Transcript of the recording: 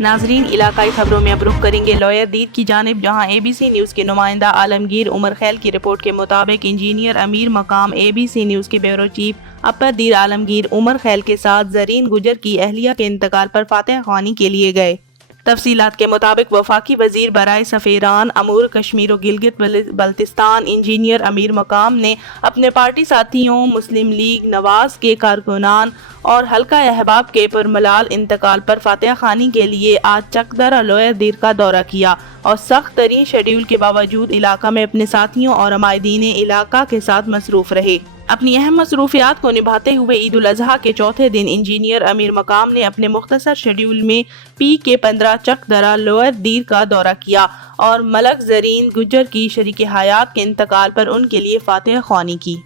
नाजरीन, इलाकाई खबरों में अब रुख करेंगे लॉयर दीर की जानिब, जहां ABC न्यूज़ के नुमाइंदा आलमगीर उमर खैल की रिपोर्ट के मुताबिक इंजीनियर अमीर मकाम ABC न्यूज़ के ब्यूरो चीफ अपर दीर आलमगीर उमर खैल के साथ जरीन गुजर की अहलिया के इंतकाल पर फातिहा ख्वानी के लिए गए। तफसीलात के मुताबिक वफाकी वजीर बराए सफ़ेरान अमूर कश्मीर और गिलगित बल्तिस्तान इंजीनियर अमीर मकाम ने अपने पार्टी साथियों, मुस्लिम लीग नवाज के कारकुनान और हल्का अहबाब के पुरमलाल इंतकाल पर फातिहा खानी के लिए आज चकदरा लोयर दीर का दौरा किया और सख्त तरीन शेड्यूल के बावजूद इलाका में अपने साथियों और अमायदीन इलाका के साथ मसरूफ रहे। अपनी अहम मसरूफियात को निभाते हुए ईद उल अजहा के चौथे दिन इंजीनियर अमीर मकाम ने अपने मुख्तसर शेड्यूल में PK-15 चकदरा लोअर दीर का दौरा किया और मलक जरीन गुजर की शरीक हयात के इंतकाल पर उनके लिए फातिहा ख्वानी की।